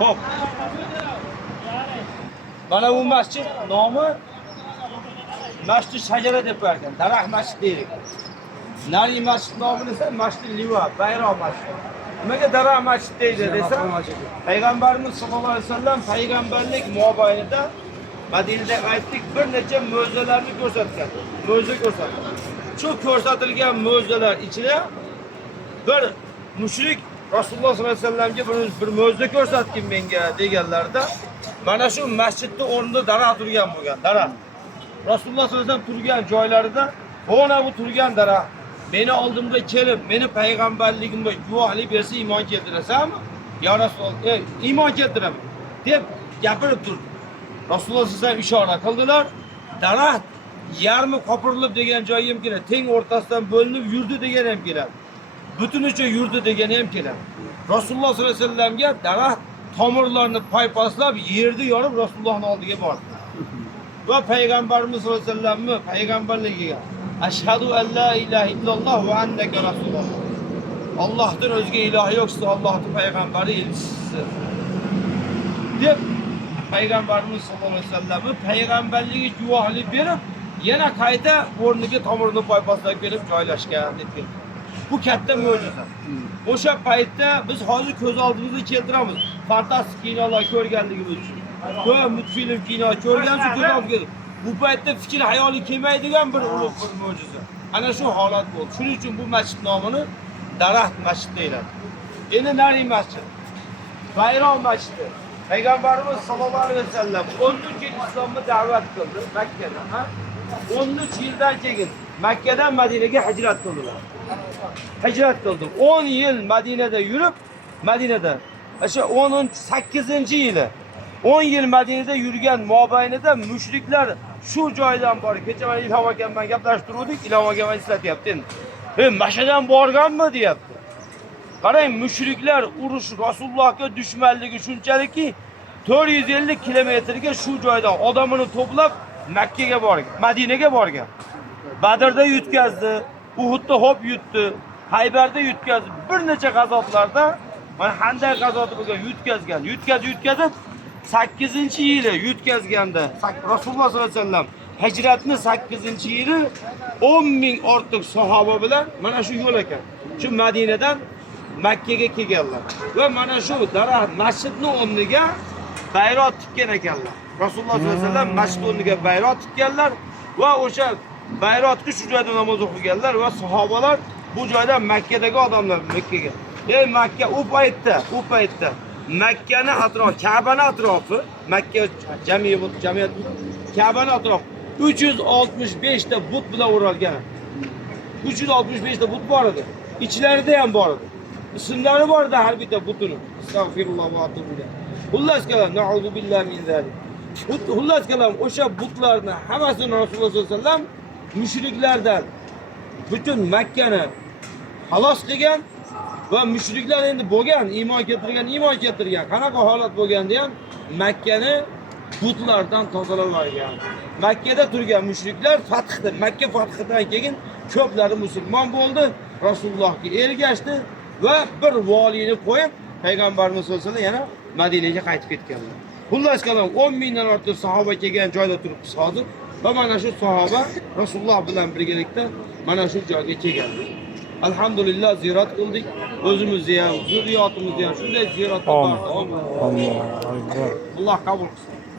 Xo'p. Mana bu masjid nomi Masjid Shajara deb qo'yilgan. Daraxt masjid deydi. Nari masjid nomini esa Masjid Liva, bayroq masjid. Nimaga daraxt masjid deydi desa, Payg'ambarimiz sollallohu alayhi vasallam payg'ambarlik mobaynida Madinada aytdik bir necha mo'jizalarni ko'rsatgan. Mo'jiza ko'rsatgan. Shu ko'rsatilgan mo'jizalar ichida bir mushrik Rasululloh sollallohu alayhi vasallamga bir mo'jiza ko'rsatgin menga deganlarda mana shu masjidning o'rnida daraxt turgan bo'lgan, daraxt. Rasululloh sollallohu alayhi vasallam turgan joylarida ona bu turgan daraxt meni oldimga kelib, meni payg'ambarligimga guvohlik bersa iymon keltirasanmi? Ya Rasululloh, iymon keltiraman deb gapirib turdi. Rasululloh sollallohu alayhi vasallam ishora qildilar. Daraxt yarmi qopirilib degan joyi ham keladi. Teng o'rtasidan bo'linib yurdi degan ham keladi. Butunicha yurdi degani ham keladi. Rasululloh sollallohu alayhi vasallamga daraxt tomirlarini paypaslab yerni yorib Rasulullohning oldiga bordi. Va payg'ambarimiz sollallohu alayhi vasallamni payg'ambarligiga ashhadu an la ilaha illalloh va annaka rasululloh. Allohdan o'zga iloh yo'q, siz Allohning payg'ambari elchisiz. deb payg'ambarimiz sollallohu alayhi vasallamni payg'ambarligiga guvohlik berib, yana qayta o'rniga tomirini paypaslab kelib joylashgan deb keldi. Bu katta mo'jiza. O'sha paytda biz hozir ko'z oldimizga keltiramiz. Fantastik kinolar ko'rganligimiz uchun. Ko'p multfilm kino ko'rgan uchun ko'z oldimizga. Bu paytda fikr hayoli kelmaydigan bir ulug' bir mo'jiza. Ana shu holat bo'ldi. Shuning uchun bu masjid nomini daraxt masjid deyiladi. Endi nari masjid. Bayroq masjidi. Payg'ambarimiz sollallohu alayhi vasallam 13-yil islomga da'vat qildi Makkadan, ha? 13 yildan keyin Makkadan Madinaga hijrat qildilar. Hijrat qildi. 10 yil Madinada yurib, Madinada o'sha 18-yili 10 yil Madinada yurgan mobaynida mushriklar shu joydan bor. Kecha men Ilhom akam bilan gaplashtirdik, Ilhom akam eslatyapti endi. Mashadan borganmi deyapti. Qarang, mushriklar urush Rasulullohga dushmanligi shunchalikki 450 kilometrga shu joydan odamini to'plab Makkaga borgan, Madinaga borgan. Badrda yutkazdi, Uhudda hop yutdi, Haybarda yutkazdi. Bir necha g'azotlarda, mana Handak g'azoti bo'lgan yutkazgan. Yutkazib 8-yili yutkazganda Rasululloh sollallohu alayhi vasallam hijratni 8-yili 10 ming ortiq sahoba bilan mana shu yo'l ekan. Shu Madinadan Makkaga kelganlar. Va mana shu daraxt masjidning o'rniga bayroq tikkan ekanlar. Rasululloh sollallohu alayhi vasallam masjid o'rniga bayroq tikkanlar va o'sha bayroqni shu joyda namoz o'qiganlar va sahobalar bu joydan Makkadagi odamlar Makkaga. Makka u paytda Makkani atrofi, Ka'bani atrofi, Makka jamiyat Ka'bani atrofi 365 ta but bilan o'ralgan. 365 ta but bor edi. İçlerida ham bor edi. Ismlari bor edi har bitta butuni. Estağfirullah va atullah. Xullas kalam, na'udhu billahi min zalik. Xullas kalam o'sha butlarni hammasini Rasululloh sollallohu alayhi vasallam mushriklardan butun Makkani xalos qilgan va mushriklar endi bo'lgan, iymon keltirgan. Qanaqa holat bo'lganda ham Makkani butlardan tozalagan. Makkada turgan mushriklar Makka fathidan keyin ko'plari musulmon bo'ldi, Rasulullohga ergashdi va bir valini qo'yib payg'ambarimiz sollallohu alayhi vasallam yana Madinaga qaytib ketganlar. Xullas kalam 10 mingdan ortiq sahoba kelgan joyda turibmiz hozir va mana shu sahoba Rasululloh bilan birgalikda mana shu joyga kelganlar. Alhamdulillah ziyorat qildik. O'zimizni ham, zurriyotimizni ham shunday ziyoratlar bor. Alloh qabul qilsin.